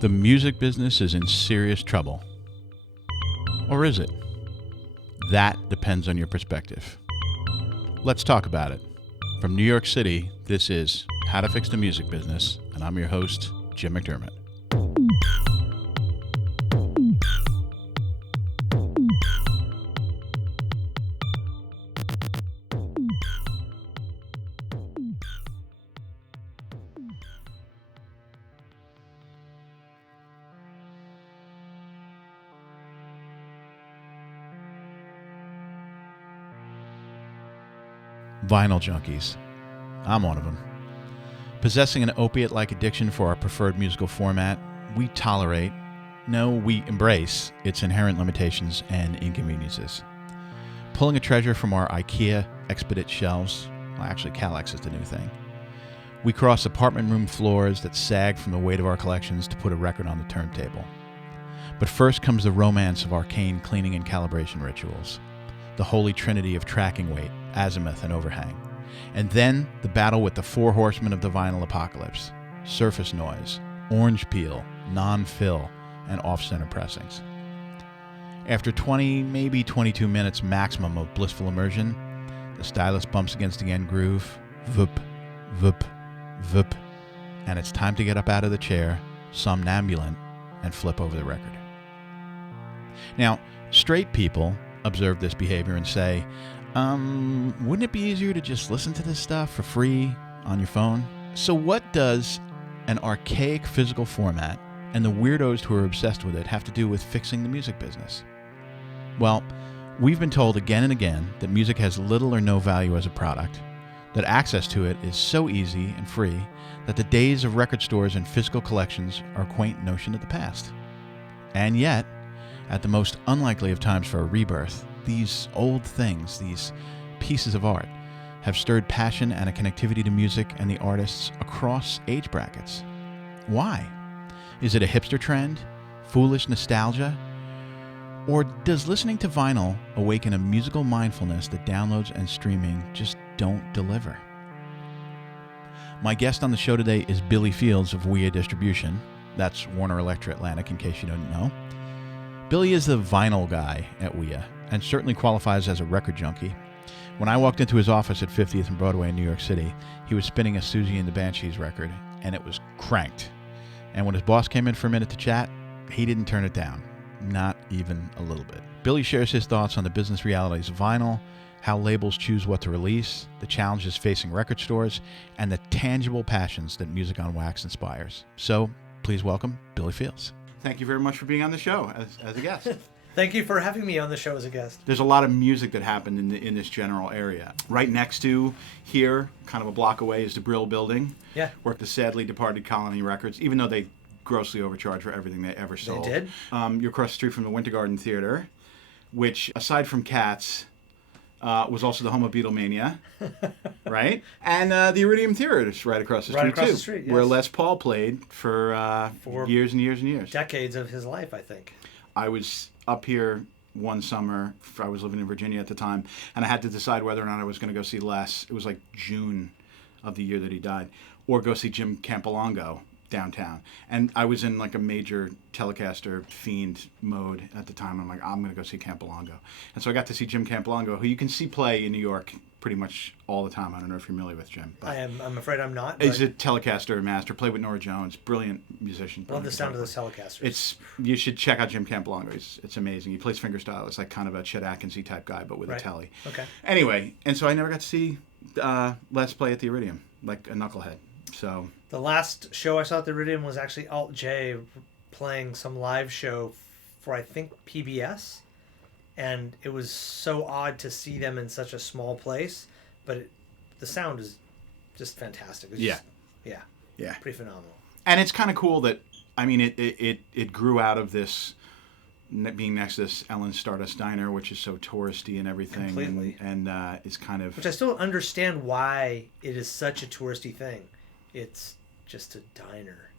The music business is in serious trouble. Or is it? That depends on your perspective. Let's talk about it. From New York City, this is How to Fix the Music Business, and I'm your host, Jim McDermott. Vinyl junkies. I'm one of them. Possessing an opiate-like addiction for our preferred musical format, we embrace its inherent limitations and inconveniences. Pulling a treasure from our Ikea Expedit shelves, well, actually Kallax is the new thing. We cross apartment room floors that sag from the weight of our collections to put a record on the turntable. But first comes the romance of arcane cleaning and calibration rituals. The Holy Trinity of tracking weight, azimuth, and overhang. And then the battle with the Four Horsemen of the vinyl apocalypse: surface noise, orange peel, non-fill, and off-center pressings. After 20, maybe 22 minutes maximum of blissful immersion, the stylus bumps against the end groove, vup, vup, vup, and it's time to get up out of the chair, somnambulant, and flip over the record. Now, straight people observe this behavior and say, wouldn't it be easier to just listen to this stuff for free on your phone? So what does an archaic physical format and the weirdos who are obsessed with it have to do with fixing the music business? Well, we've been told again and again that music has little or no value as a product, that access to it is so easy and free that the days of record stores and physical collections are a quaint notion of the past. And yet, at the most unlikely of times for a rebirth, these old things, these pieces of art, have stirred passion and a connectivity to music and the artists across age brackets. Why? Is it a hipster trend? Foolish nostalgia? Or does listening to vinyl awaken a musical mindfulness that downloads and streaming just don't deliver? My guest on the show today is Billy Fields of WEA Distribution. That's Warner Electra Atlantic, in case you don't know. Billy is the vinyl guy at WEA, and certainly qualifies as a record junkie. When I walked into his office at 50th and Broadway in New York City, he was spinning a Susie and the Banshees record, and it was cranked. And when his boss came in for a minute to chat, he didn't turn it down. Not even a little bit. Billy shares his thoughts on the business realities of vinyl, how labels choose what to release, the challenges facing record stores, and the tangible passions that music on wax inspires. So, please welcome Billy Fields. Thank you very much for being on the show as a guest. Thank you for having me on the show as a guest. There's a lot of music that happened in this general area. Right next to here, kind of a block away, is the Brill Building. Yeah. Where the sadly departed Colony Records, even though they grossly overcharged for everything they ever sold. They did? You're across the street from the Winter Garden Theater, which, aside from Cats, was also the home of Beatlemania, right? And the Iridium Theater is right across the street, right across too. The street, yes. Where Les Paul played for years and years and years. Decades of his life, I think. I was up here one summer. I was living in Virginia at the time, and I had to decide whether or not I was going to go see Les. It was like June of the year that he died, or go see Jim Campolongo downtown. And I was in like a major Telecaster fiend mode at the time. I'm like, I'm going to go see Campolongo. And so I got to see Jim Campolongo, who you can see play in New York pretty much all the time. I don't know if you're familiar with Jim. I am. I'm afraid I'm not. He's a Telecaster master. Played with Nora Jones. Brilliant musician. Love the sound of those Telecasters. You should check out Jim Campolongo. It's amazing. He plays fingerstyle. It's like kind of a Chet Atkinsy type guy, but with a telly. Okay. Anyway, and so I never got to see Les play at the Iridium, like a knucklehead. So the last show I saw at the Iridium was actually Alt J playing some live show for, I think, PBS. And it was so odd to see them in such a small place, but the sound is just fantastic. It's yeah, pretty phenomenal. And it's kind of cool that, I mean, it grew out of this being next to this Ellen Stardust Diner, which is so touristy and everything. Completely. And it's kind of... Which I still don't understand why it is such a touristy thing. It's just a diner.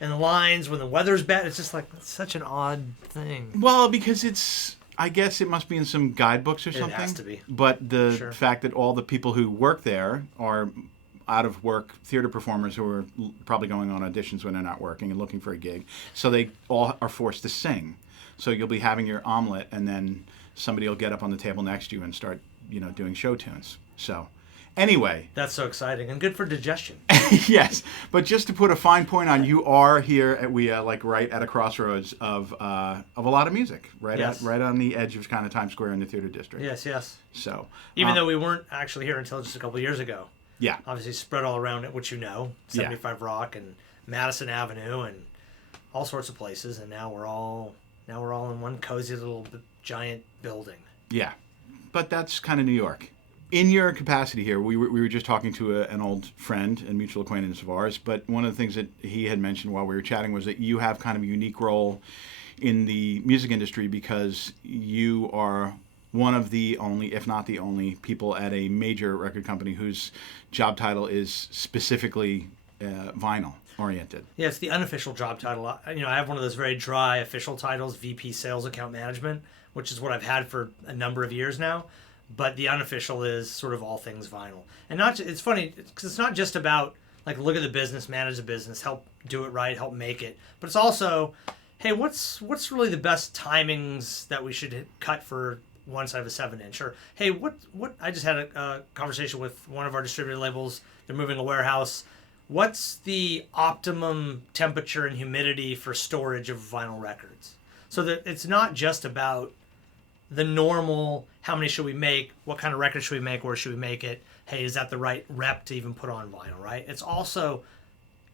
And the lines, when the weather's bad, it's just like, it's such an odd thing. Well, because it's... I guess it must be in some guidebooks or something. It has to be. But the fact that all the people who work there are out of work theater performers who are probably going on auditions when they're not working and looking for a gig. So they all are forced to sing. So you'll be having your omelet, and then somebody will get up on the table next to you and start, doing show tunes. So anyway. That's so exciting and good for digestion. Yes. But just to put a fine point on, you are here at WEA, like right at a crossroads of a lot of music, right? Yes. Right on the edge of kind of Times Square in the theater district. Yes. So even though we weren't actually here until just a couple of years ago. Yeah. Obviously spread all around it, which 75 Rock and Madison Avenue and all sorts of places, and now we're all in one cozy little giant building. Yeah. But that's kind of New York. In your capacity here, we were just talking to an old friend and mutual acquaintance of ours, but one of the things that he had mentioned while we were chatting was that you have kind of a unique role in the music industry because you are one of the only, if not the only, people at a major record company whose job title is specifically vinyl oriented. Yeah, it's the unofficial job title. I have one of those very dry official titles, VP Sales Account Management, which is what I've had for a number of years now. But the unofficial is sort of all things vinyl. And it's funny, because it's not just about, like, look at the business, manage the business, help do it right, help make it. But it's also, hey, what's really the best timings that we should cut for one side of a 7-inch? Or, hey, what I just had a conversation with one of our distributor labels. They're moving a warehouse. What's the optimum temperature and humidity for storage of vinyl records? So that it's not just about the normal, how many should we make, what kind of record should we make, where should we make it, hey, is that the right rep to even put on vinyl, right? It's also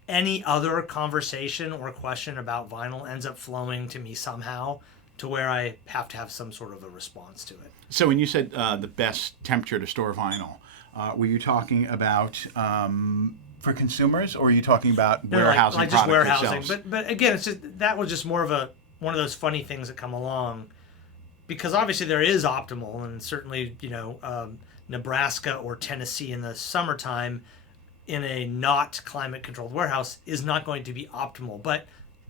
any other conversation or question about vinyl ends up flowing to me somehow to where I have to have some sort of a response to it. So when you said the best temperature to store vinyl, were you talking about for consumers, or are you talking about warehousing? Like just warehousing. But again, it's just, that was just more of one of those funny things that come along. Because obviously there is optimal, and certainly, Nebraska or Tennessee in the summertime in a not climate-controlled warehouse is not going to be optimal. But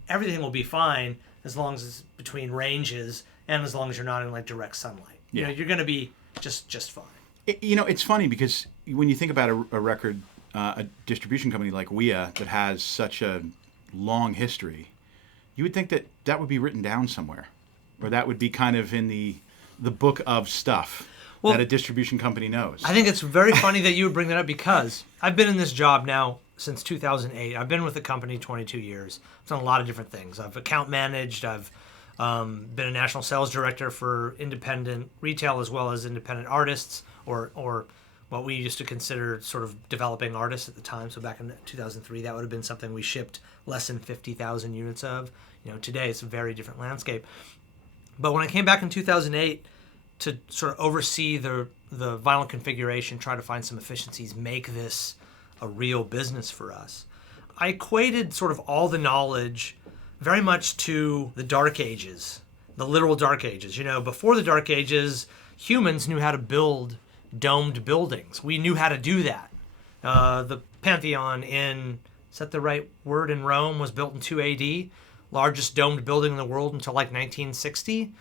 everything will be fine as long as it's between ranges and as long as you're not in, like, direct sunlight. Yeah. You're going to be just fine. It's funny because when you think about a record, a distribution company like WEA that has such a long history, you would think that would be written down somewhere. Or that would be kind of in the book of stuff that a distribution company knows. I think it's very funny that you would bring that up because I've been in this job now since 2008. I've been with the company 22 years. I've done a lot of different things. I've account managed. I've been a national sales director for independent retail as well as independent artists or what we used to consider sort of developing artists at the time. So back in 2003, that would have been something we shipped less than 50,000 units of. Today it's a very different landscape. But when I came back in 2008 to sort of oversee the vinyl configuration, try to find some efficiencies, make this a real business for us, I equated sort of all the knowledge very much to the Dark Ages, the literal Dark Ages. Before the Dark Ages, humans knew how to build domed buildings. We knew how to do that. The Pantheon is that the right word, in Rome was built in 2 AD. Largest domed building in the world until like 1960.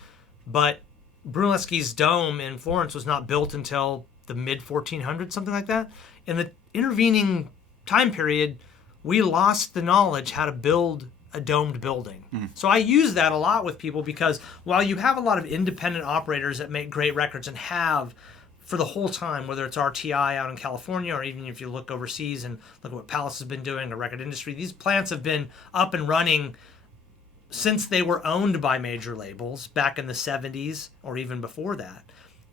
But Brunelleschi's dome in Florence was not built until the mid-1400s, something like that. In the intervening time period, we lost the knowledge how to build a domed building. So I use that a lot with people because while you have a lot of independent operators that make great records and have for the whole time, whether it's RTI out in California or even if you look overseas and look at what Palace has been doing, the record industry, these plants have been up and running since they were owned by major labels back in the 70s or even before that.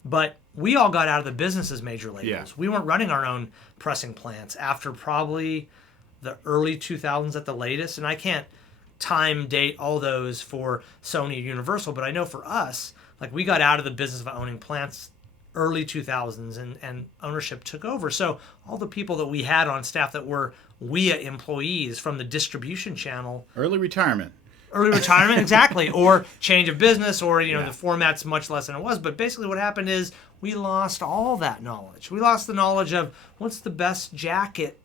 But we all got out of the business as major labels. Yeah. We weren't running our own pressing plants after probably the early 2000s at the latest. And I can't time date all those for Sony or Universal, but I know for us, like we got out of the business of owning plants early 2000s and ownership took over. So all the people that we had on staff that were WEA employees from the distribution channel. Early retirement, exactly, or change of business, or the format's much less than it was. But basically, what happened is we lost all that knowledge. We lost the knowledge of what's the best jacket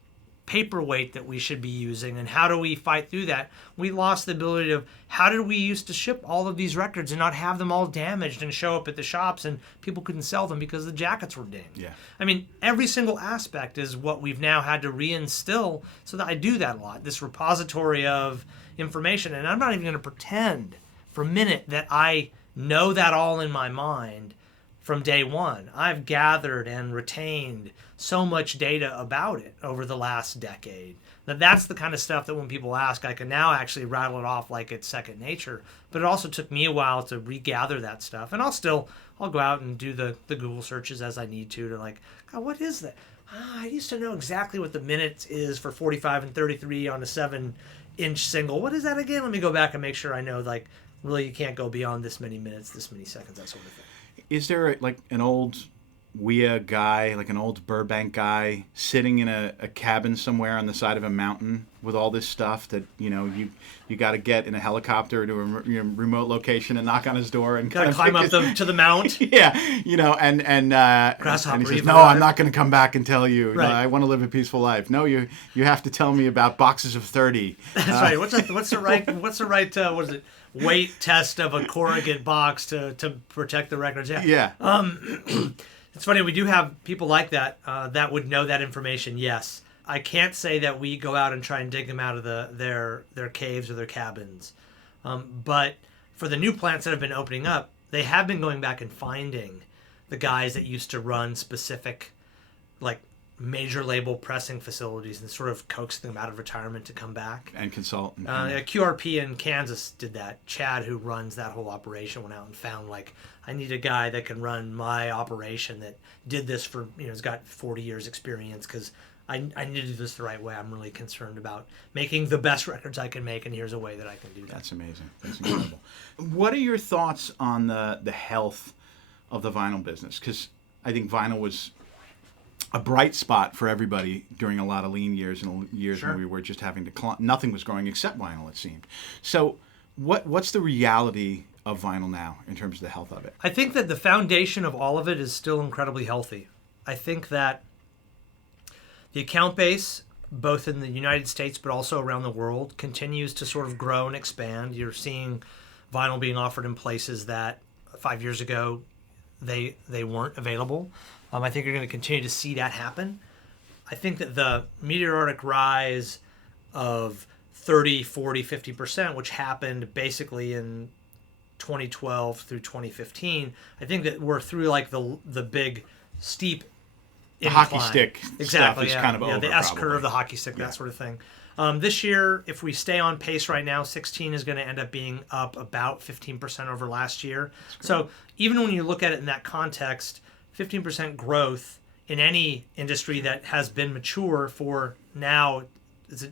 paperweight that we should be using, and how do we fight through that? We lost the ability of how did we used to ship all of these records and not have them all damaged and show up at the shops and people couldn't sell them because the jackets were dinged. Yeah. I mean, every single aspect is what we've now had to reinstill, so that I do that a lot, this repository of information. And I'm not even going to pretend for a minute that I know that all in my mind from day one. I've gathered and retained so much data about it over the last decade. That's the kind of stuff that when people ask, I can now actually rattle it off like it's second nature. But it also took me a while to regather that stuff. And I'll go out and do the Google searches as I need to like, God, what is that? I used to know exactly what the minutes is for 45 and 33 on a 7-inch single. What is that again? Let me go back and make sure I know, like, really you can't go beyond this many minutes, this many seconds, that sort of thing. Is there like an old WEA guy, like an old Burbank guy, sitting in a cabin somewhere on the side of a mountain with all this stuff that you got to get in a helicopter to a remote location and knock on his door and gotta climb up to the mount? Yeah, and Grasshopper. And he says, "No, I'm not going to come back and tell you. Right. I want to live a peaceful life. No, you have to tell me about boxes of 30." That's right. What's the right? What is it? Weight test of a corrugate box to protect the records. Yeah. It's funny, we do have people like that that would know that information, yes. I can't say that we go out and try and dig them out of their caves or their cabins. But for the new plants that have been opening up, they have been going back and finding the guys that used to run specific, like, major label pressing facilities and sort of coaxing them out of retirement to come back. And consult. QRP in Kansas did that. Chad, who runs that whole operation, went out and found, like, I need a guy that can run my operation that did this for, has got 40 years experience, because I need to do this the right way. I'm really concerned about making the best records I can make, and here's a way that I can do that. That's amazing. That's incredible. What are your thoughts on the health of the vinyl business? Because I think vinyl was a bright spot for everybody during a lot of lean years and years Sure. when we were just having to nothing was growing except vinyl, it seemed. So what's the reality of vinyl now in terms of the health of it? I think that the foundation of all of it is still incredibly healthy. I think that the account base, both in the United States but also around the world, continues to sort of grow and expand. You're seeing vinyl being offered in places that 5 years ago they weren't available. I think you're going to continue to see that happen. I think that the meteoric rise of 30, 40, 50%, which happened basically in 2012 through 2015, I think that we're through like the big steep the incline. Hockey stick Exactly, stuff is kind of over. The S probably. curve, the hockey stick, that sort of thing. This year, if we stay on pace right now, 16 is going to end up being up about 15% over last year. So even when you look at it in that context, 15% growth in any industry that has been mature for now,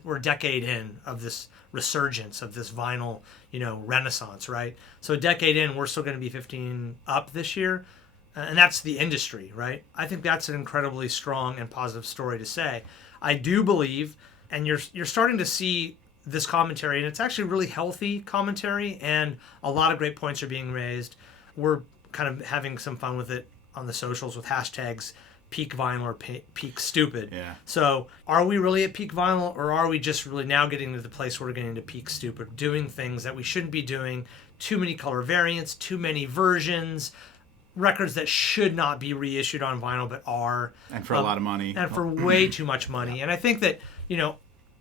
we're a decade in of this resurgence of this vinyl, renaissance, right? So a decade in, we're still going to be 15 up this year. And that's the industry, right? I think that's an incredibly strong and positive story to say. I do believe, and you're starting to see this commentary, and it's actually really healthy commentary, and a lot of great points are being raised. We're kind of having some fun with it on the socials with hashtags peak vinyl or peak stupid. Yeah. So are we really at peak vinyl, or are we just really now getting to the place where we're getting to peak stupid, doing things that we shouldn't be doing, too many color variants, too many versions, records that should not be reissued on vinyl but are. And for a lot of money. And for way too much money. And I think that,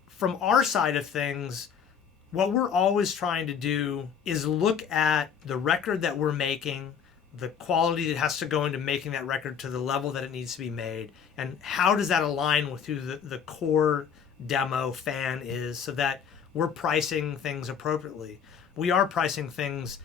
from our side of things, what we're always trying to do is look at the record that we're making, the quality that has to go into making that record to the level that it needs to be made, and how does that align with who the core demo fan is, so that we're pricing things appropriately. We are pricing things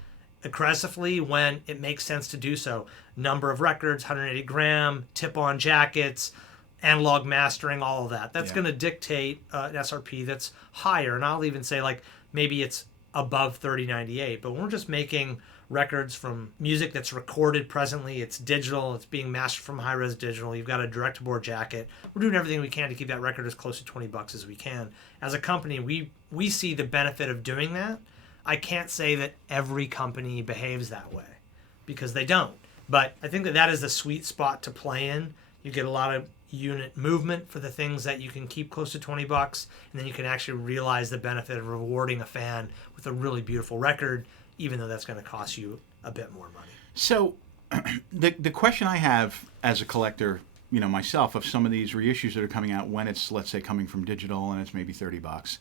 aggressively when it makes sense to do so. Number of records, 180 gram, tip-on jackets, analog mastering, all of that. That's going to dictate an SRP that's higher. And I'll even say, like, maybe it's above 3098. But when we're just making records from music that's recorded presently, it's digital, it's being mastered from high-res digital, you've got a direct-to-board jacket, we're doing everything we can to keep that record as close to $20 as we can. As a company, we see the benefit of doing that. I can't say that every company behaves that way, because they don't. But I think that is the sweet spot to play in. You get a lot of unit movement for the things that you can keep close to $20, and then you can actually realize the benefit of rewarding a fan with a really beautiful record, even though that's going to cost you a bit more money. So the question I have as a collector, myself, of some of these reissues that are coming out when it's, let's say, coming from digital and it's maybe $30,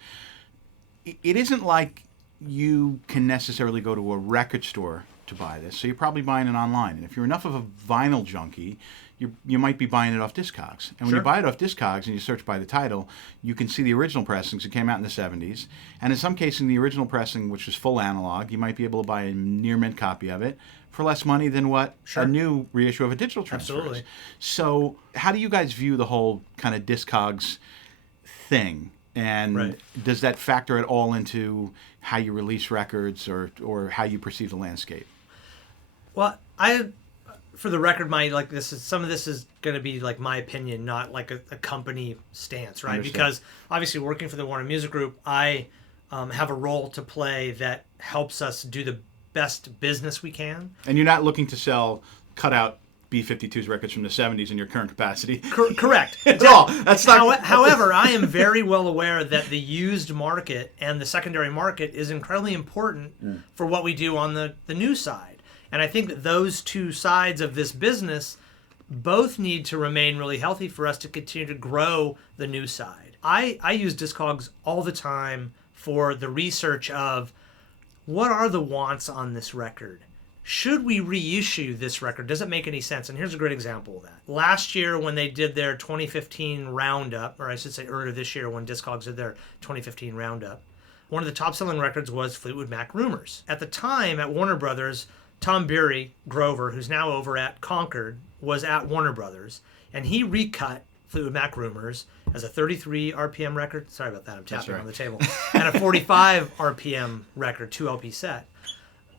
it isn't like you can necessarily go to a record store to buy this, so you're probably buying it online. And if you're enough of a vinyl junkie, you might be buying it off Discogs. And when you buy it off Discogs and you search by the title, you can see the original pressings. It came out in the 70s. And in some cases, in the original pressing, which was full analog, you might be able to buy a near mint copy of it for less money than what a new reissue of a digital transfer is. So how do you guys view the whole kind of Discogs thing? And does that factor at all into how you release records or how you perceive the landscape? Well, for the record, some of this is going to be like my opinion, not like a company stance, right? Understood. Because obviously, working for the Warner Music Group, I have a role to play that helps us do the best business we can. And you're not looking to sell cutout B-52s records from the 70s in your current capacity. Correct. That's all. That's not. However, I am very well aware that the used market and the secondary market is incredibly important for what we do on the new side. And I think that those two sides of this business both need to remain really healthy for us to continue to grow the new side. I use Discogs all the time for the research of what are the wants on this record? Should we reissue this record? Does it make any sense? And here's a great example of that. Last year when they did their 2015 roundup, or I should say earlier this year when Discogs did their 2015 roundup, one of the top-selling records was Fleetwood Mac Rumors. At the time, at Warner Brothers, Tom Beery Grover, who's now over at Concord, was at Warner Brothers, and he recut Fleetwood Mac Rumors as a 33 RPM record. Sorry about that, I'm tapping on the table. And a 45 RPM record, 2 LP set.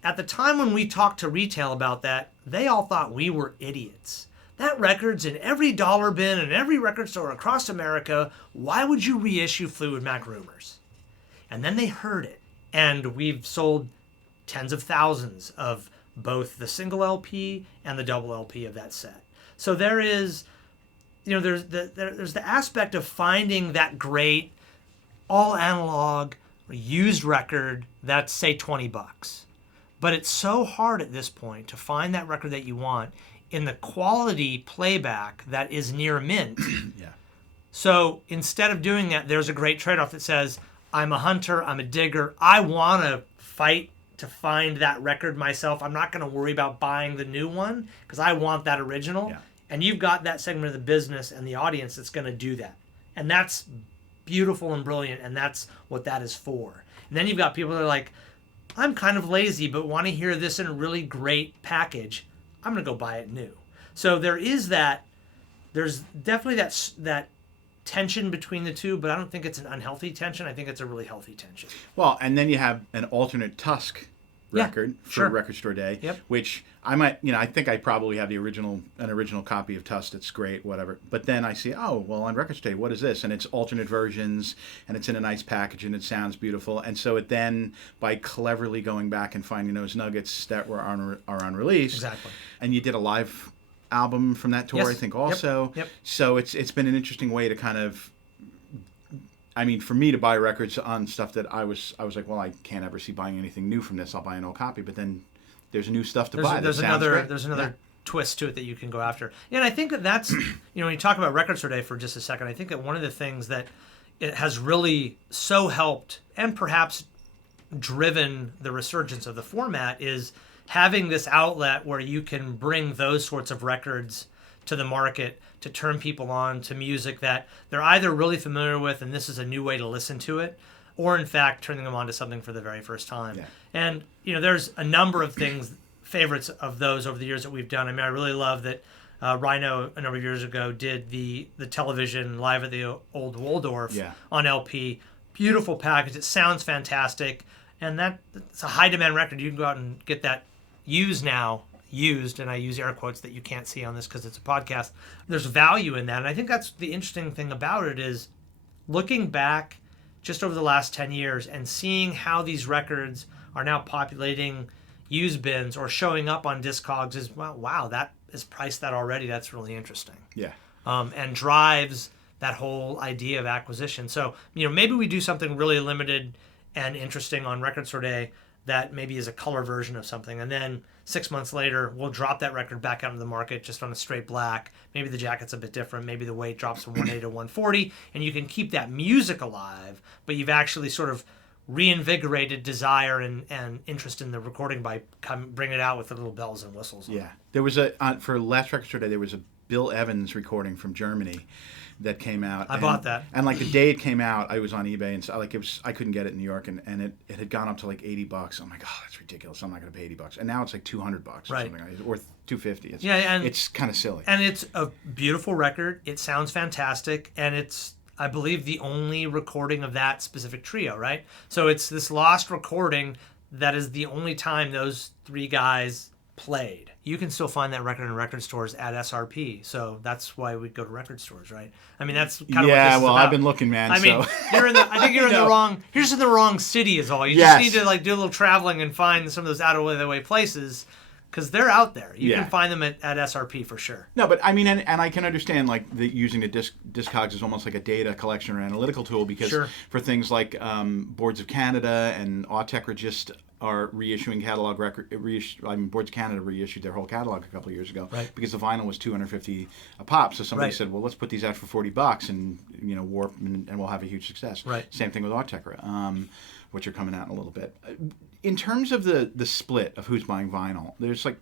At the time when we talked to retail about that, they all thought we were idiots. That record's in every dollar bin and every record store across America. Why would you reissue Fleetwood Mac Rumors? And then they heard it. And we've sold tens of thousands of both the single LP and the double LP of that set. So there is, there's the aspect of finding that great all analog used record that's say $20. But it's so hard at this point to find that record that you want in the quality playback that is near mint. Yeah. So instead of doing that, there's a great trade-off that says, I'm a hunter, I'm a digger, I want to fight to find that record myself. I'm not going to worry about buying the new one because I want that original. Yeah. And you've got that segment of the business and the audience that's going to do that. And that's beautiful and brilliant, and that's what that is for. And then you've got people that are like, I'm kind of lazy but want to hear this in a really great package. I'm going to go buy it new. So there's definitely that tension between the two, but I don't think it's an unhealthy tension. I think it's a really healthy tension. Well, and then you have an alternate Tusk record for Record Store Day, which I might, I think I probably have an original copy of Tusk that's great, whatever. But then I see, on Record Store Day, what is this? And it's alternate versions, and it's in a nice package, and it sounds beautiful. And so it then, by cleverly going back and finding those nuggets that are unreleased, exactly, and you did a live album from that tour, I think, also. Yep. So it's been an interesting way to kind of, for me to buy records on stuff that I was like, well, I can't ever see buying anything new from this. I'll buy an old copy, but then there's new stuff to buy. There's another twist to it that you can go after. And I think that's when you talk about Record Store Day for just a second, I think that one of the things that it has really so helped and perhaps driven the resurgence of the format is having this outlet where you can bring those sorts of records to the market to turn people on to music that they're either really familiar with and this is a new way to listen to it, or in fact turning them on to something for the very first time. Yeah. And there's a number of favorites of those over the years that we've done. I really love that Rhino a number of years ago did the television live at the old Waldorf on LP. Beautiful package. It sounds fantastic. And it's a high demand record. You can go out and get that used, and I use air quotes that you can't see on this because it's a podcast. There's value in that. And I think that's the interesting thing about it is looking back just over the last 10 years and seeing how these records are now populating used bins or showing up on Discogs is, wow, that is priced that already. That's really interesting. Yeah. and drives that whole idea of acquisition. So, maybe we do something really limited and interesting on Record Store Day that maybe is a color version of something. And then 6 months later, we'll drop that record back out into the market just on a straight black. Maybe the jacket's a bit different. Maybe the weight drops from 180 to 140. And you can keep that music alive, but you've actually sort of reinvigorated desire and interest in the recording by bringing it out with the little bells and whistles. Yeah. There was for last Record Store Day, there was a Bill Evans recording from Germany that came out. I bought that. And like the day it came out, I was on eBay and so I couldn't get it in New York and it had gone up to like $80. I'm like, oh, that's ridiculous. I'm not going to pay $80. And now it's like $200 or something like that, or $250. It's kind of silly. And it's a beautiful record. It sounds fantastic, and it's, I believe, the only recording of that specific trio, right? So it's this lost recording that is the only time those three guys played. You can still find that record in record stores at SRP, so that's why we go to record stores, right? I mean, that's kind of what this is about. I've been looking, man. I mean, I think you're in the wrong. You're just in the wrong city, is all. You just need to like do a little traveling and find some of those out of the way places, because they're out there. You can find them at SRP for sure. No, but I mean, and I can understand like using the Discogs is almost like a data collection or analytical tool, because for things like Boards of Canada and Autechre just are reissuing catalog record. Boards of Canada reissued their whole catalog a couple of years ago, because the vinyl was $250 a pop. So somebody said, well, let's put these out for $40 and warp and we'll have a huge success. Right. Same thing with Autechre, which are coming out in a little bit. In terms of the split of who's buying vinyl, there's like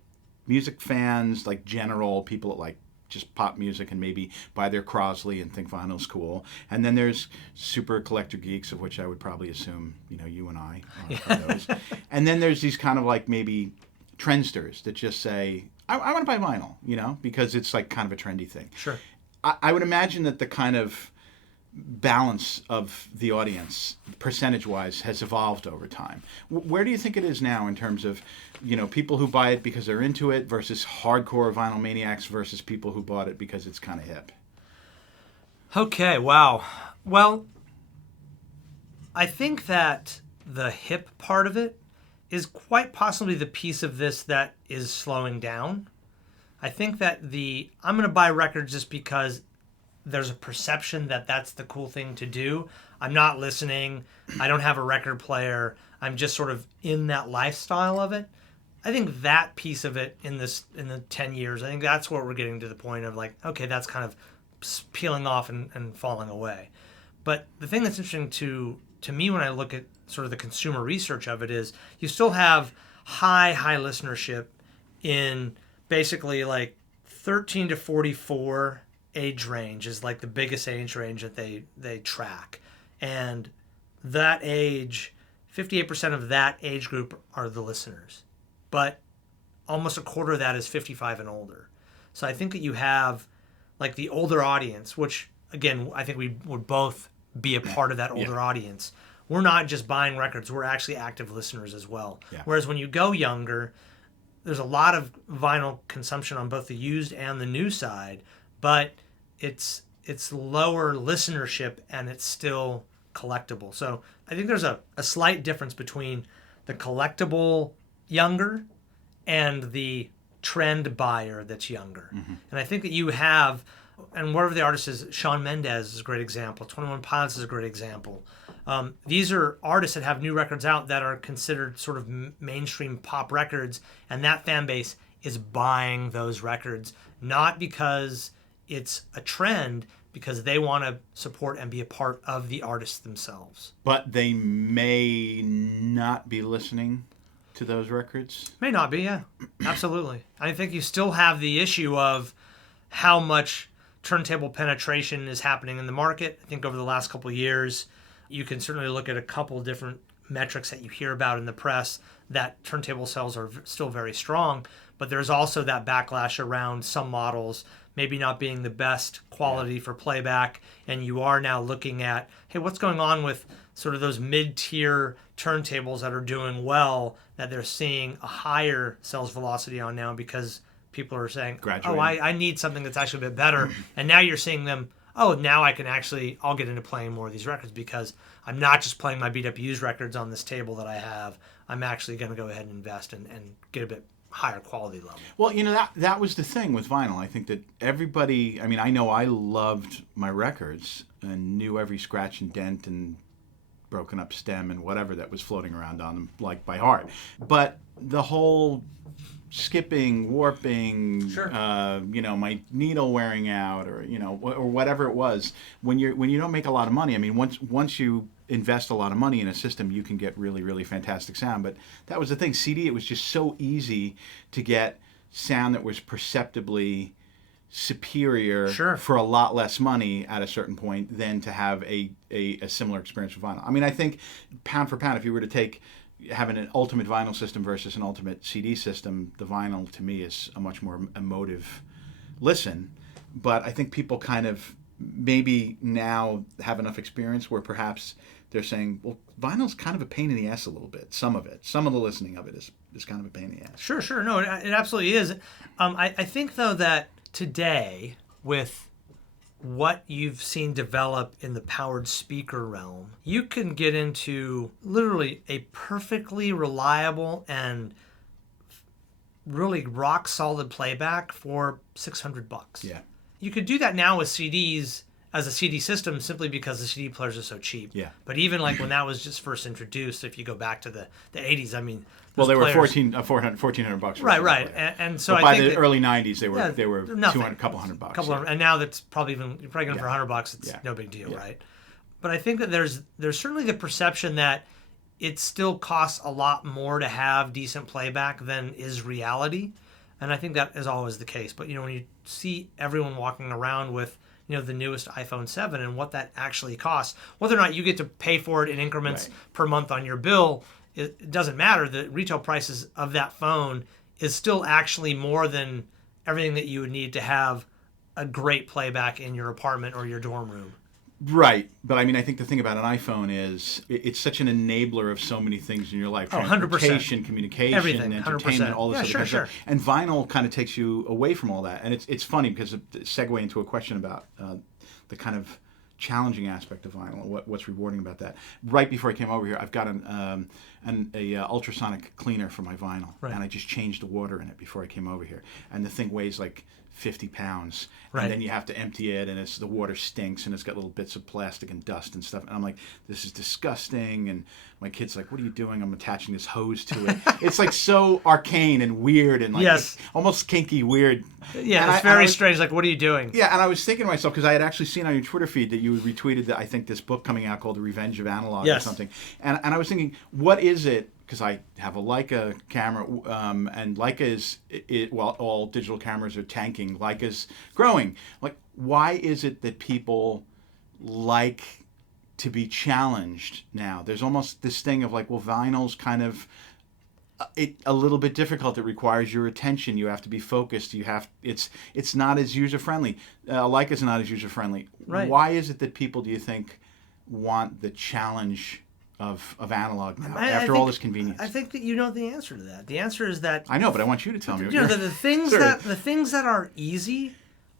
music fans, like general people that like just pop music and maybe buy their Crosley and think vinyl's cool. And then there's super collector geeks, of which I would probably assume, you and I are those. And then there's these kind of like maybe trendsters that just say, I want to buy vinyl, because it's like kind of a trendy thing. Sure. I would imagine that the kind of balance of the audience, percentage-wise, has evolved over time. Where do you think it is now in terms of, people who buy it because they're into it versus hardcore vinyl maniacs versus people who bought it because it's kind of hip? Okay, wow. Well, I think that the hip part of it is quite possibly the piece of this that is slowing down. I think that I'm going to buy records just because there's a perception that that's the cool thing to do. I'm not listening. I don't have a record player. I'm just sort of in that lifestyle of it. I think that piece of it in the 10 years, I think that's where we're getting to the point of like, okay, that's kind of peeling off and falling away. But the thing that's interesting to me when I look at sort of the consumer research of it is you still have high listenership in basically like 13 to 44 age range is like the biggest age range that they track. And that age, 58% of that age group are the listeners. But almost a quarter of that is 55 and older. So I think that you have like the older audience, which again, I think we would both be a part of that older audience. We're not just buying records, we're actually active listeners as well. Yeah. Whereas when you go younger, there's a lot of vinyl consumption on both the used and the new side, but it's lower listenership and it's still collectible. So I think there's a slight difference between the collectible younger and the trend buyer that's younger. Mm-hmm. And I think that you have, and whatever the artist is, Shawn Mendes is a great example, 21 Pilots is a great example. These are artists that have new records out that are considered sort of mainstream pop records, and that fan base is buying those records, not because it's a trend, because they want to support and be a part of the artists themselves. But they may not be listening to those records? May not be, yeah. Absolutely. I think you still have the issue of how much turntable penetration is happening in the market. I think over the last couple of years, you can certainly look at a couple different metrics that you hear about in the press that turntable sales are still very strong, but there's also that backlash around some models maybe not being the best quality for playback, and you are now looking at, hey, what's going on with sort of those mid-tier turntables that are doing well, that they're seeing a higher sales velocity on now because people are saying, oh, I need something that's actually a bit better. And now you're seeing them, oh, now I'll get into playing more of these records because I'm not just playing my beat-up used records on this table that I have. I'm actually going to go ahead and invest and get a bit higher quality level. Well, that was the thing with vinyl. I think that everybody, I mean, I know I loved my records and knew every scratch and dent and broken up stem and whatever that was floating around on them, like by heart. But the whole skipping, warping, Sure. My needle wearing out, or or whatever it was. When you don't make a lot of money, I mean, once you invest a lot of money in a system, you can get really, really fantastic sound. But that was the thing. CD, it was just so easy to get sound that was perceptibly superior Sure. for a lot less money at a certain point than to have a similar experience with vinyl. I mean, I think pound for pound, if you were to take having an ultimate vinyl system versus an ultimate CD system, the vinyl to me is a much more emotive listen. But I think people kind of maybe now have enough experience where perhaps they're saying, well, vinyl's kind of a pain in the ass a little bit. Some of the listening of it is kind of a pain in the ass. Sure. No, it absolutely is. I think, though, that today, with what you've seen develop in the powered speaker realm, you can get into literally a perfectly reliable and really rock solid playback for $600. Yeah. You could do that now with CDs as a CD system simply because the CD players are so cheap. Yeah. But even like when that was just first introduced, if you go back to the 80s, I mean, well, they were players, $1,400. Right. And so but I by think the early '90s, they were nothing. a couple $100. And now that's probably you're probably going for $100. It's no big deal, right? But I think that there's certainly the perception that it still costs a lot more to have decent playback than is reality, and I think that is always the case. But when you see everyone walking around with the newest iPhone 7 and what that actually costs, whether or not you get to pay for it in increments per month on your bill, it doesn't matter. The retail prices of that phone is still actually more than everything that you would need to have a great playback in your apartment or your dorm room. Right. But I mean, I think the thing about an iPhone is it's such an enabler of so many things in your life. Transportation, 100%. communication, Everything, entertainment, 100%. all this other Sure. stuff. And vinyl kind of takes you away from all that. And it's funny because it segue into a question about the kind of challenging aspect of vinyl and what's rewarding about that. Right before I came over here, I've got an ultrasonic cleaner for my vinyl. Right. And I just changed the water in it before I came over here. And the thing weighs like 50 pounds. Right. And then you have to empty it, and the water stinks, and it's got little bits of plastic and dust and stuff. And I'm like, this is disgusting. And my kid's like, what are you doing? I'm attaching this hose to it. It's like so arcane and weird and like almost kinky weird. Yeah, and it's very strange. Like, what are you doing? Yeah, and I was thinking to myself, because I had actually seen on your Twitter feed that you retweeted I think this book coming out called The Revenge of Analog or something. And I was thinking, what is it? Because I have a Leica camera, and Leica is, while all digital cameras are tanking, Leica's growing. Like, why is it that people like to be challenged now? There's almost this thing of like, well, vinyl's kind of a little bit difficult. It requires your attention. You have to be focused. It's not as user friendly. Leica's not as user friendly. Right. Why is it that people, do you think, want the challenge of analog now, after all this convenience? I think that you know the answer to that. The answer is that I know, but I want you to tell me. The things that are easy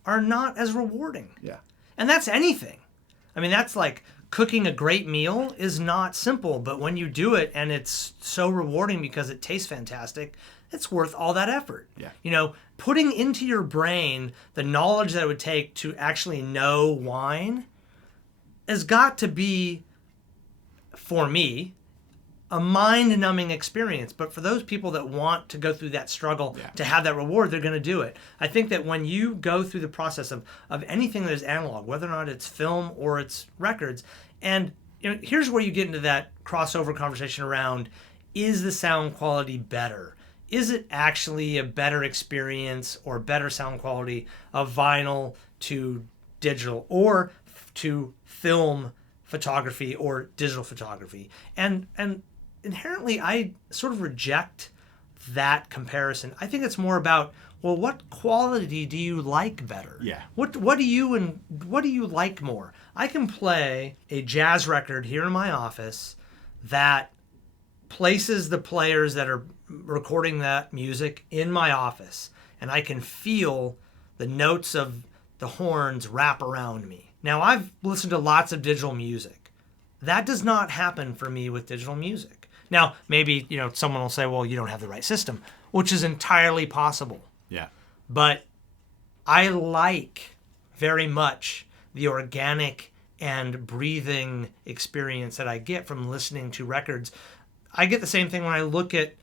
are not as rewarding. Yeah. And that's anything. I mean, that's like cooking a great meal is not simple, but when you do it and it's so rewarding because it tastes fantastic, it's worth all that effort. Yeah. Putting into your brain the knowledge that it would take to actually know wine has got to be, for me, a mind-numbing experience. But for those people that want to go through that struggle to have that reward, they're going to do it. I think that when you go through the process of anything that is analog, whether or not it's film or it's records, and here's where you get into that crossover conversation around, is the sound quality better? Is it actually a better experience or better sound quality of vinyl to digital or to film photography or digital photography? And inherently, I sort of reject that comparison. I think it's more about, well, what quality do you like better? Yeah. What do you like more? I can play a jazz record here in my office that places the players that are recording that music in my office, and I can feel the notes of the horns wrap around me. Now, I've listened to lots of digital music. That does not happen for me with digital music. Now, maybe, someone will say, well, you don't have the right system. which is entirely possible. Yeah. But I like very much the organic and breathing experience that I get from listening to records. I get the same thing when I look at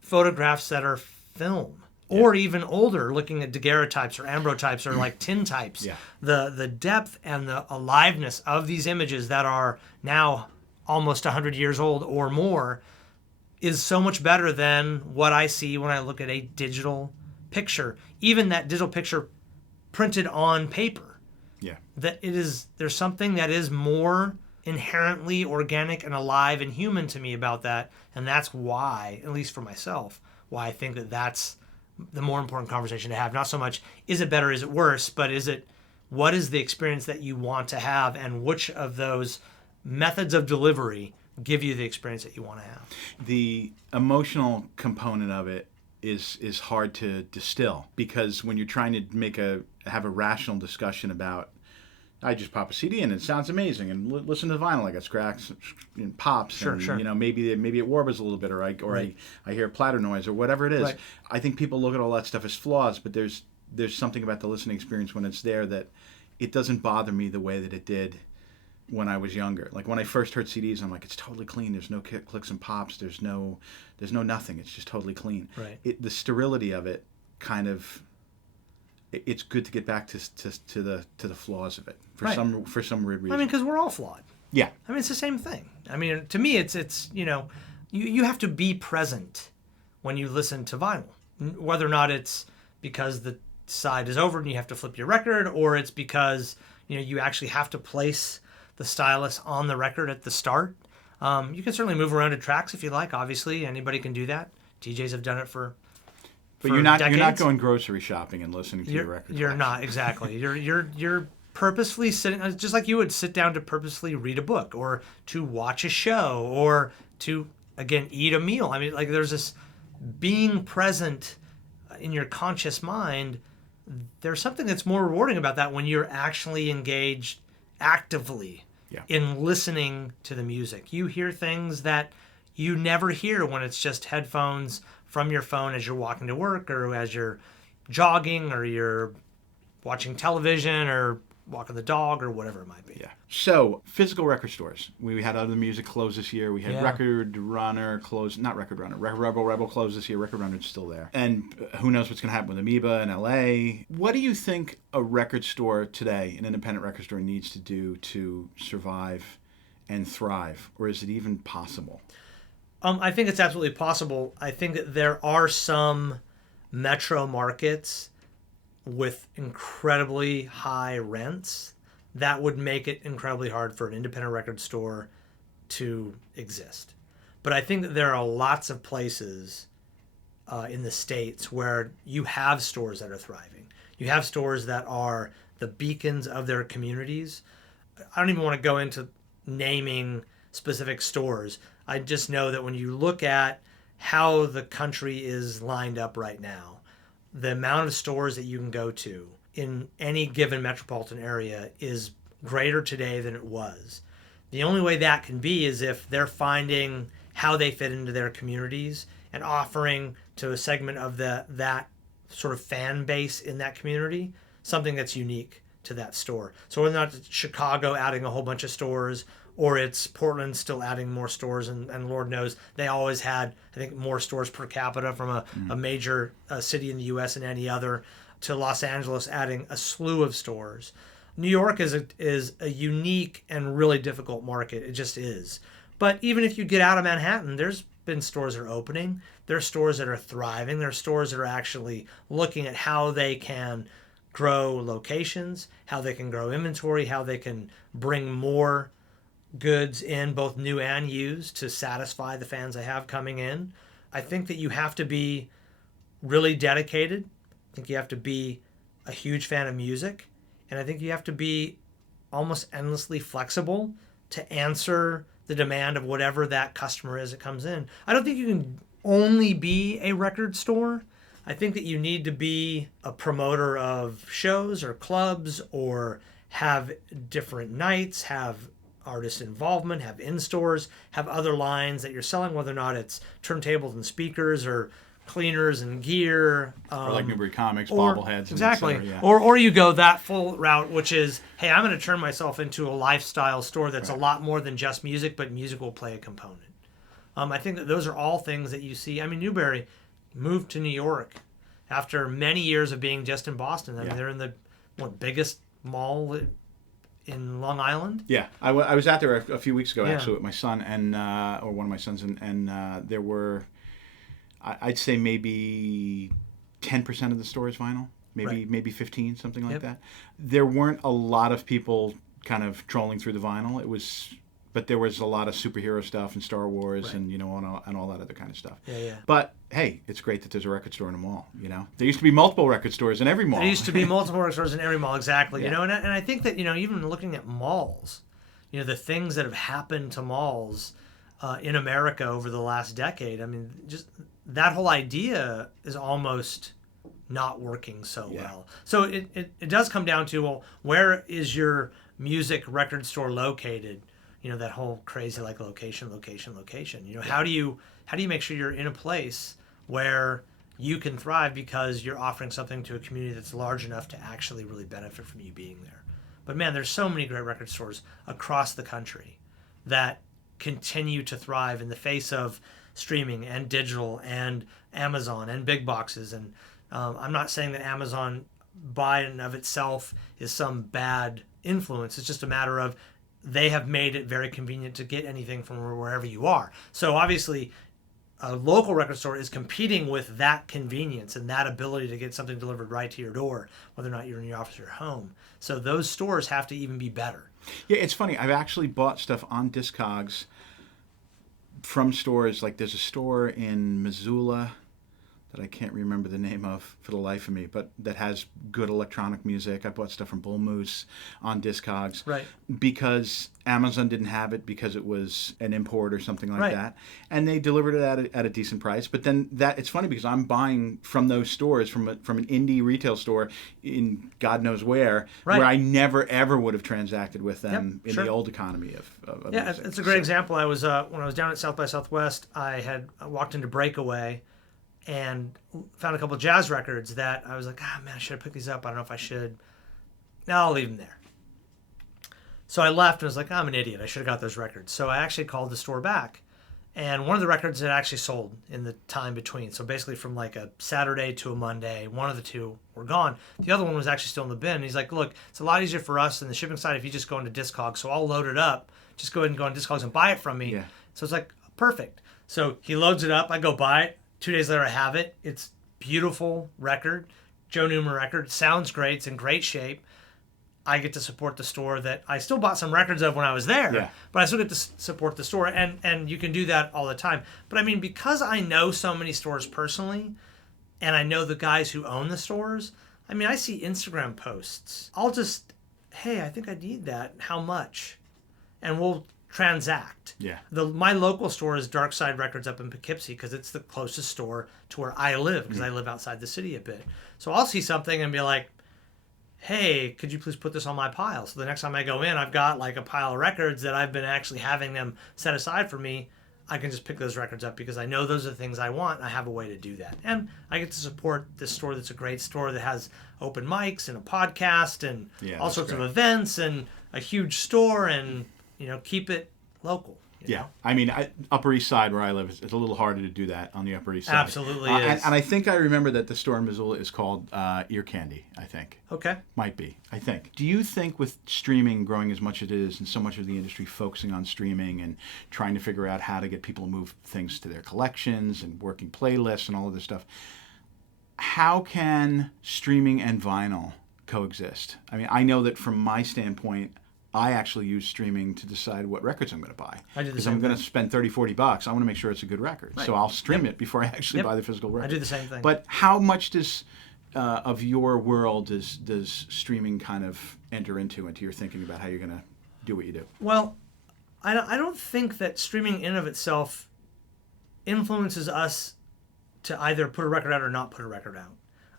photographs that are film, or even older, looking at daguerreotypes or ambrotypes or like tintypes. Yeah. The depth and the aliveness of these images that are now almost 100 years old or more is so much better than what I see when I look at a digital picture. Even that digital picture printed on paper. Yeah. There's something that is more inherently organic and alive and human to me about that. And that's why, at least for myself, why I think that that's the more important conversation to have. Not so much, is it better, is it worse, but what is the experience that you want to have, and which of those methods of delivery give you the experience that you want to have. The emotional component of it is hard to distill, because when you're trying to have a rational discussion about, I just pop a CD in and it sounds amazing, and listen to the vinyl, I got scratches and pops, sure, and sure. Maybe it warbles a little bit, or right. I hear platter noise or whatever it is. Right. I think people look at all that stuff as flaws, but there's something about the listening experience when it's there that it doesn't bother me the way that it did when I was younger. Like when I first heard CDs, I'm like, it's totally clean. There's no clicks and pops. There's no nothing. It's just totally clean. Right. The sterility of it kind of, it's good to get back to the flaws of it for some weird reason. I mean, because we're all flawed. Yeah. I mean, it's the same thing. I mean, to me, it's you have to be present when you listen to vinyl, whether or not it's because the side is over and you have to flip your record, or it's because you actually have to place the stylus on the record at the start. You can certainly move around to tracks if you like. Obviously, anybody can do that. DJs have done it for. But you're not decades. Going grocery shopping and listening to your record. You're not, exactly. You're purposefully sitting, just like you would sit down to purposely read a book, or to watch a show, or to, again, eat a meal. I mean, like, there's this being present in your conscious mind. There's something that's more rewarding about that when you're actually engaged actively in listening to the music. You hear things that you never hear when it's just headphones from your phone as you're walking to work, or as you're jogging, or you're watching television, or walking the dog, or whatever it might be. Yeah. So, physical record stores. We had Other Music close this year. We had Record Runner close, not Record Runner, Rebel close this year. Record Runner's still there. And who knows what's going to happen with Amoeba in LA. What do you think a record store today, an independent record store, needs to do to survive and thrive? Or is it even possible? I think it's absolutely possible. I think that there are some metro markets with incredibly high rents that would make it incredibly hard for an independent record store to exist. But I think that there are lots of places in the States where you have stores that are thriving. You have stores that are the beacons of their communities. I don't even want to go into naming specific stores. I just know that when you look at how the country is lined up right now, the amount of stores that you can go to in any given metropolitan area is greater today than it was. The only way that can be is if they're finding how they fit into their communities and offering to a segment of that sort of fan base in that community something that's unique to that store. So whether or not it's Chicago adding a whole bunch of stores, or it's Portland still adding more stores, and Lord knows they always had, I think, more stores per capita from a major city in the U.S. than any other, to Los Angeles adding a slew of stores. New York is a unique and really difficult market. It just is. But even if you get out of Manhattan, there's been stores that are opening. There are stores that are thriving. There are stores that are actually looking at how they can grow locations, how they can grow inventory, how they can bring more goods in, both new and used, to satisfy the fans they have coming in. I think that you have to be really dedicated. I think you have to be a huge fan of music. And I think you have to be almost endlessly flexible to answer the demand of whatever that customer is that comes in. I don't think you can only be a record store. I think that you need to be a promoter of shows or clubs, or have different nights, have artist involvement, have in-stores, have other lines that you're selling, whether or not it's turntables and speakers, or cleaners and gear. Or like Newbury Comics, or, bobbleheads. Exactly. And et cetera, yeah. Or you go that full route, which is, hey, I'm going to turn myself into a lifestyle store that's a lot more than just music, but music will play a component. I think that those are all things that you see. I mean, Newbury moved to New York after many years of being just in Boston. I mean, they're in the biggest mall in Long Island. Yeah, I was out there a few weeks ago actually with my son and or one of my sons, and there were, I'd say maybe 10% of the store is vinyl, maybe 15, something like that. There weren't a lot of people kind of trolling through the vinyl. But there was a lot of superhero stuff and Star Wars and and all that other kind of stuff. Yeah. But hey, it's great that there's a record store in a mall. There used to be multiple record stores in every mall. There used to be multiple record stores in every mall, exactly. And I think that even looking at malls, the things that have happened to malls in America over the last decade. I mean, just that whole idea is almost not working so well. So it does come down to, well, where is your music record store located? That whole crazy like location. How do you make sure you're in a place where you can thrive because you're offering something to a community that's large enough to actually really benefit from you being there? But man, there's so many great record stores across the country that continue to thrive in the face of streaming and digital and Amazon and big boxes. And I'm not saying that Amazon by and of itself is some bad influence. It's just a matter of they have made it very convenient to get anything from wherever you are. So obviously, a local record store is competing with that convenience and that ability to get something delivered right to your door, whether or not you're in your office or home. So those stores have to even be better. Yeah, it's funny. I've actually bought stuff on Discogs from stores. Like there's a store in Missoula that I can't remember the name of for the life of me, but that has good electronic music. I bought stuff from Bull Moose on Discogs. Right. Because Amazon didn't have it because it was an import or something like that. And they delivered it at a decent price. But then it's funny because I'm buying from those stores, from an indie retail store in God knows where I never ever would have transacted with them in the old economy of music. It's a great example. I was when I was down at South by Southwest, I had walked into Breakaway and found a couple of jazz records that I was like, man, I should have picked these up. I don't know if I should. No, I'll leave them there. So I left and was like, I'm an idiot. I should have got those records. So I actually called the store back. And one of the records had actually sold in the time between. So basically from like a Saturday to a Monday, one of the two were gone. The other one was actually still in the bin. And he's like, look, it's a lot easier for us in the shipping side if you just go into Discogs. So I'll load it up. Just go ahead and go on Discogs and buy it from me. Yeah. So it's like, perfect. So he loads it up. I go buy it. 2 days later, I have it. It's beautiful record, Joe Newman record. Sounds great. It's in great shape. I get to support the store that I still bought some records of when I was there, but I still get to support the store, and you can do that all the time. But I mean, because I know so many stores personally, and I know the guys who own the stores, I mean, I see Instagram posts. I'll just, hey, I think I need that. How much? And we'll transact. Yeah. My local store is Dark Side Records up in Poughkeepsie because it's the closest store to where I live because I live outside the city a bit. So I'll see something and be like, hey, could you please put this on my pile? So the next time I go in, I've got like a pile of records that I've been actually having them set aside for me. I can just pick those records up because I know those are the things I want. And I have a way to do that. And I get to support this store that's a great store that has open mics and a podcast and all sorts of events and a huge store and keep it local. You know? I mean, Upper East Side where I live, it's a little harder to do that on the Upper East Side. Absolutely is. And I think I remember that the store in Missoula is called Ear Candy, I think. Okay. Might be, I think. Do you think with streaming growing as much as it is and so much of the industry focusing on streaming and trying to figure out how to get people to move things to their collections and working playlists and all of this stuff, how can streaming and vinyl coexist? I mean, I know that from my standpoint, I actually use streaming to decide what records I'm going to buy. Because I'm going to spend $30, $40. I want to make sure it's a good record. Right. So I'll stream it before I actually buy the physical record. I do the same thing. But how much does of your world does streaming kind of enter into your thinking about how you're going to do what you do? Well, I don't think that streaming in of itself influences us to either put a record out or not put a record out.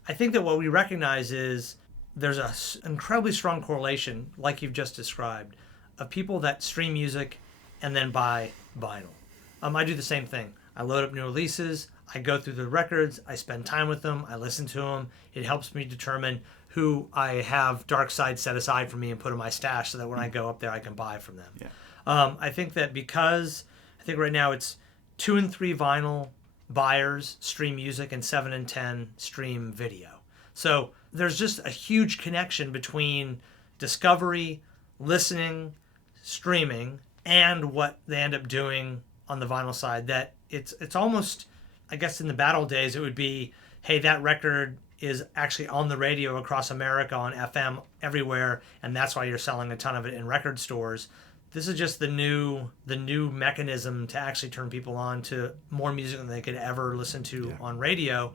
I think that what we recognize is there's an incredibly strong correlation, like you've just described, of people that stream music and then buy vinyl. I do the same thing. I load up new releases. I go through the records. I spend time with them. I listen to them. It helps me determine who I have Dark Side set aside for me and put in my stash so that when I go up there, I can buy from them. Yeah. I think that because I think right now it's 2 and 3 vinyl buyers stream music and 7 and 10 stream video. So there's just a huge connection between discovery, listening, streaming, and what they end up doing on the vinyl side. That it's almost, I guess in the battle days, it would be, hey, that record is actually on the radio across America on FM everywhere, and that's why you're selling a ton of it in record stores. This is just the new mechanism to actually turn people on to more music than they could ever listen to on radio,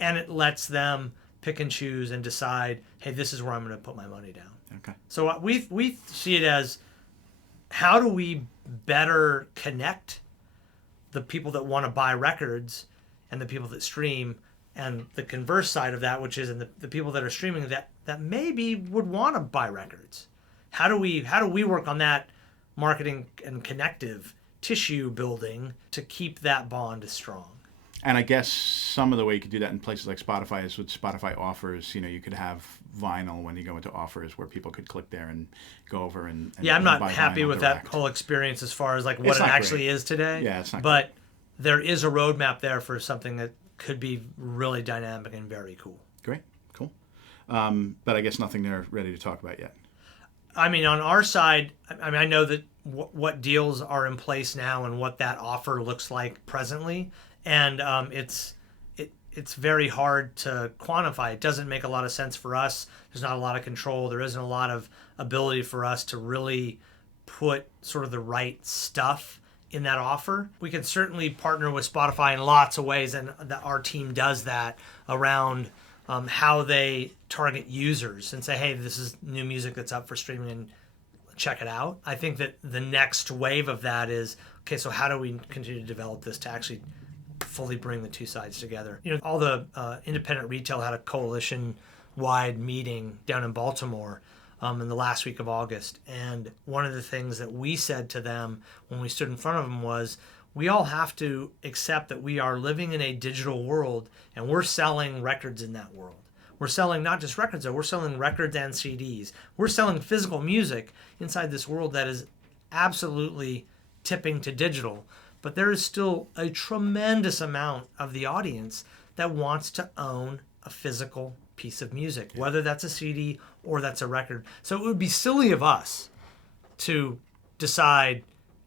and it lets them pick and choose and decide, hey, this is where I'm going to put my money down. Okay. So we see it as, how do we better connect the people that want to buy records and the people that stream, and the converse side of that, which is the people that are streaming that maybe would want to buy records. How do we work on that marketing and connective tissue building to keep that bond strong? And I guess some of the way you could do that in places like Spotify is with Spotify offers. You could have vinyl when you go into offers where people could click there and go over and I'm not buy happy vinyl with direct. that whole experience as far as like what it actually is today. Yeah, it's not But great. there is a roadmap there for something that could be really dynamic and very cool. Great, cool. But I guess nothing they're ready to talk about yet. I mean, on our side, I know that what deals are in place now and what that offer looks like presently, and it's very hard to quantify. It doesn't make a lot of sense for us. There's not a lot of control. There isn't a lot of ability for us to really put sort of the right stuff in that offer. We can certainly partner with Spotify in lots of ways, and our team does that around how they target users and say, hey, this is new music that's up for streaming and check it out. I think that the next wave of that is, okay, so how do we continue to develop this to actually fully bring the two sides together? All the independent retail had a coalition-wide meeting down in Baltimore in the last week of August. And one of the things that we said to them when we stood in front of them was, we all have to accept that we are living in a digital world, and we're selling records in that world. We're selling not just records, though. We're selling records and CDs. We're selling physical music inside this world that is absolutely tipping to digital. But there is still a tremendous amount of the audience that wants to own a physical piece of music, whether that's a CD or that's a record. So it would be silly of us to decide,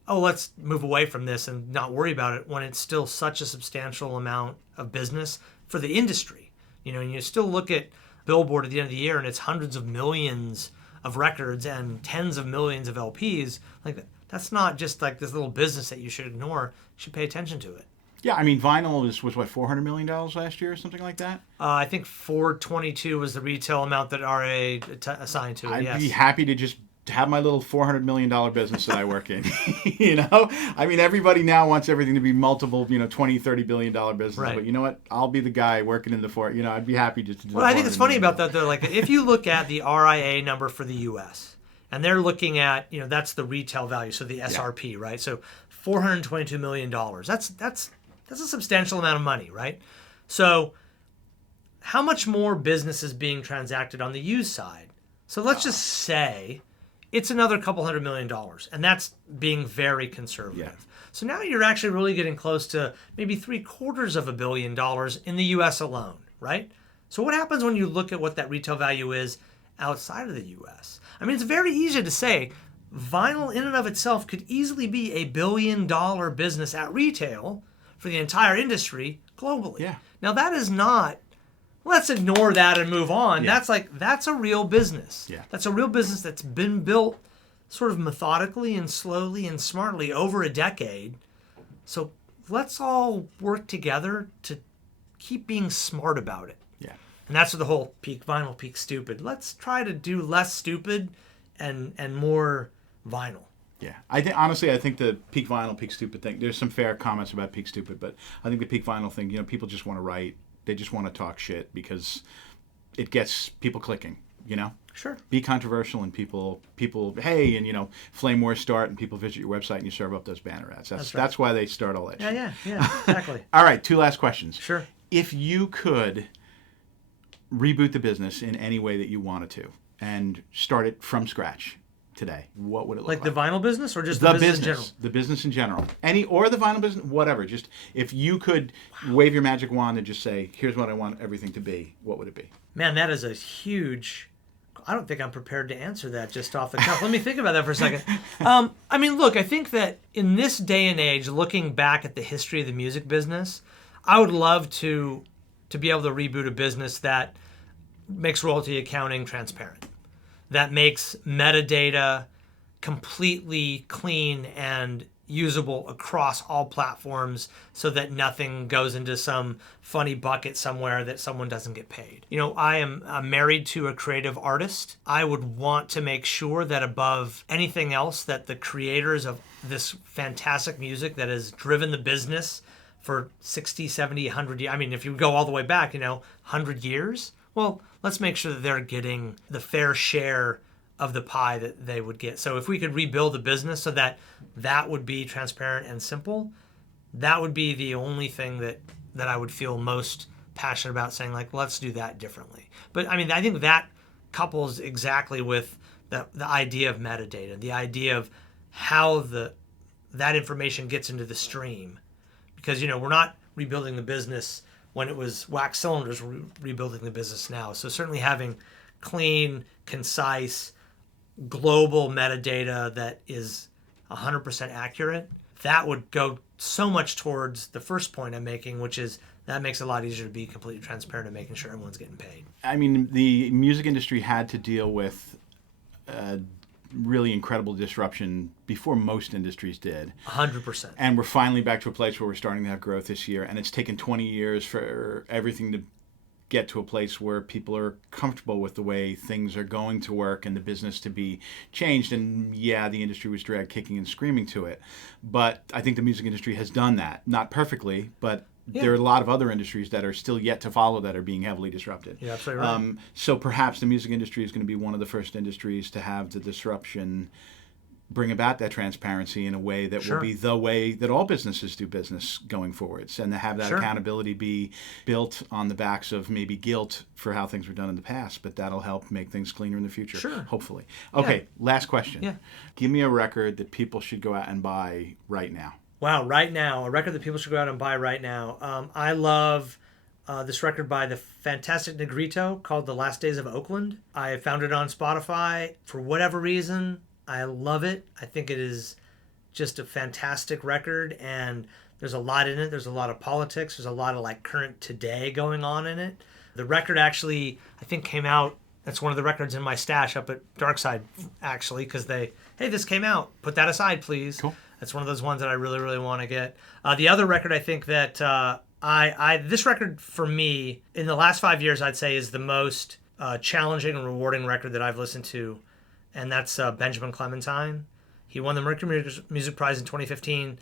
oh, let's move away from this and not worry about it, when it's still such a substantial amount of business for the industry. And you still look at Billboard at the end of the year, and it's hundreds of millions of records and tens of millions of LPs. Like, that's not just like this little business that you should ignore. You should pay attention to it. Yeah, I mean, vinyl was what, $400 million last year or something like that? I think 422 was the retail amount that RA assigned to it. I'd be happy to just have my little $400 million business that I work in. I mean, everybody now wants everything to be multiple, $20, $30 billion business. Right. But you know what? I'll be the guy working in the I'd be happy just to do. Well, I think it's funny about that, though. Like, if you look at the RIA number for the U.S., and they're looking at, that's the retail value, so the SRP, right? So $422 million. That's a substantial amount of money, right? So how much more business is being transacted on the used side? So let's just say it's another couple $100 million, and that's being very conservative. Yeah. So now you're actually really getting close to maybe $750 million in the U.S. alone, right? So what happens when you look at what that retail value is outside of the U.S.? I mean, it's very easy to say vinyl in and of itself could easily be $1 billion business at retail for the entire industry globally. Yeah. Now that is not, let's ignore that and move on. Yeah. That's a real business. Yeah. That's a real business that's been built sort of methodically and slowly and smartly over a decade. So let's all work together to keep being smart about it. Yeah. And that's what the whole peak vinyl, peak stupid. Let's try to do less stupid and more vinyl. Yeah, I think the peak vinyl, peak stupid thing. There's some fair comments about peak stupid, but I think the peak vinyl thing, people just want to write. They just want to talk shit because it gets people clicking. you know? Sure. Be controversial, and people, hey, and flame wars start, and people visit your website, and you serve up those banner ads. That's why they start all that shit. Yeah, exactly. All right, 2 last questions. Sure. If you could reboot the business in any way that you wanted to and start it from scratch today, what would it look like? Like the vinyl business, or just the business in general? The business in general. Or the vinyl business, whatever. Just if you could wave your magic wand and just say, here's what I want everything to be, what would it be? Man, that is a huge... I don't think I'm prepared to answer that just off the cuff. Let me think about that for a second. I mean, look, I think that in this day and age, looking back at the history of the music business, I would love to be able to reboot a business that makes royalty accounting transparent, that makes metadata completely clean and usable across all platforms so that nothing goes into some funny bucket somewhere that someone doesn't get paid. I am married to a creative artist. I would want to make sure that above anything else, that the creators of this fantastic music that has driven the business for 60, 70, 100 years, I mean, if you go all the way back, 100 years, well, let's make sure that they're getting the fair share of the pie that they would get. So if we could rebuild the business so that would be transparent and simple, that would be the only thing that I would feel most passionate about, saying, like, let's do that differently. But I mean, I think that couples exactly with the idea of metadata, the idea of how that information gets into the stream. Because, we're not rebuilding the business when it was wax cylinders, we're rebuilding the business now. So certainly having clean, concise, global metadata that is 100% accurate, that would go so much towards the first point I'm making, which is that makes it a lot easier to be completely transparent and making sure everyone's getting paid. I mean, the music industry had to deal with really incredible disruption before most industries did. 100%. And we're finally back to a place where we're starting to have growth this year, and it's taken 20 years for everything to get to a place where people are comfortable with the way things are going to work and the business to be changed. And yeah, the industry was dragged kicking and screaming to it. But I think the music industry has done that. Not perfectly, but there are a lot of other industries that are still yet to follow that are being heavily disrupted. Yeah, absolutely right. So perhaps the music industry is going to be one of the first industries to have the disruption bring about that transparency in a way that will be the way that all businesses do business going forwards, and to have that accountability be built on the backs of maybe guilt for how things were done in the past, but that'll help make things cleaner in the future, hopefully. Okay, last question. Yeah. Give me a record that people should go out and buy right now. Wow, right now. A record that people should go out and buy right now. I love this record by the fantastic Negrito called The Last Days of Oakland. I found it on Spotify. For whatever reason, I love it. I think it is just a fantastic record, and there's a lot in it. There's a lot of politics. There's a lot of like current today going on in it. The record actually, I think, came out. That's one of the records in my stash up at Darkside, actually, because hey, this came out. Put that aside, please. Cool. That's one of those ones that I really, really want to get. The other record I think that this record for me in the last 5 years, I'd say, is the most challenging and rewarding record that I've listened to. And that's Benjamin Clementine. He won the Mercury Music Prize in 2015.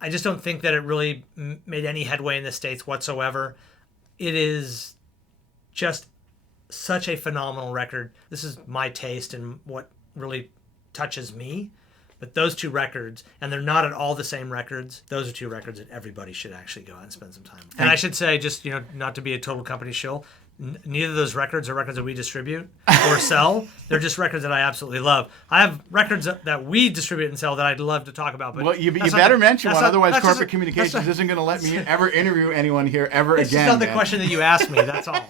I just don't think that it really made any headway in the States whatsoever. It is just such a phenomenal record. This is my taste and what really touches me. But those two records, and they're not at all the same records, those are two records that everybody should actually go out and spend some time with. And I should say, just not to be a total company shill, neither of those records are records that we distribute or sell. They're just records that I absolutely love. I have records that we distribute and sell that I'd love to talk about. But well, you better mention one, otherwise corporate communications isn't going to let me ever interview anyone here ever again. It's just not the question that you asked me, that's all.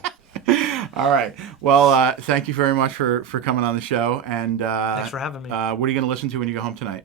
All right. Well, thank you very much for coming on the show. And thanks for having me. What are you going to listen to when you go home tonight?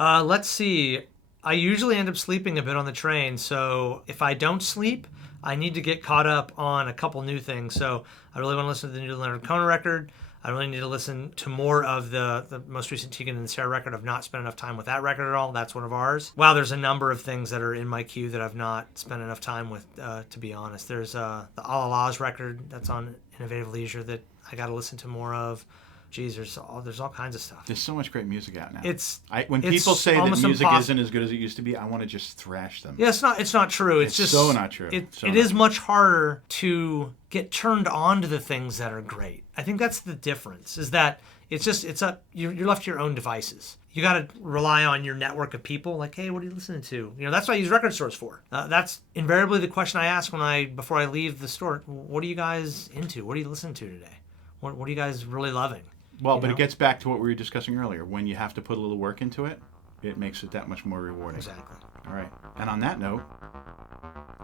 Let's see. I usually end up sleeping a bit on the train, so if I don't sleep, I need to get caught up on a couple new things. So I really want to listen to the new Leonard Cohen record. I really need to listen to more of the most recent Tegan and Sarah record. I've not spent enough time with that record at all. That's one of ours. Wow, there's a number of things that are in my queue that I've not spent enough time with, to be honest. There's the All Allah's record that's on Innovative Leisure that I got to listen to more of. Geez, there's all kinds of stuff. There's so much great music out now. When it's people say that music impossible. isn't as good as it used to be, I want to just thrash them. Yeah, it's not true. It's just so not true. It is much harder to get turned on to the things that are great. I think that's the difference. Is that you're left to your own devices. You got to rely on your network of people. Like, hey, what are you listening to? That's what I use record stores for. That's invariably the question I ask before I leave the store. What are you guys into? What are you listening to today? What are you guys really loving? Well, but it gets back to what we were discussing earlier. When you have to put a little work into it, it makes it that much more rewarding. Exactly. All right. And on that note...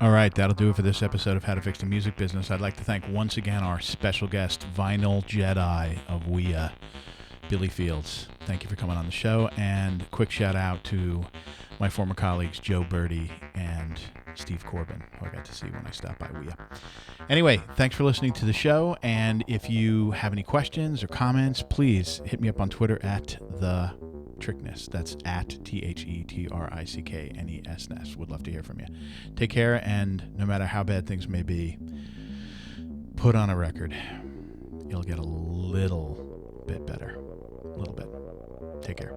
All right, that'll do it for this episode of How to Fix the Music Business. I'd like to thank once again our special guest, Vinyl Jedi of WEA, Billy Fields. Thank you for coming on the show. And quick shout out to my former colleagues, Joe Birdie and Steve Corbin, who I got to see when I stopped by WEA. Anyway, thanks for listening to the show. And if you have any questions or comments, please hit me up on Twitter at the Trickness. That's at TheTrickness. Would love to hear from you. Take care, and no matter how bad things may be, put on a record. You'll get a little bit better. A little bit. Take care.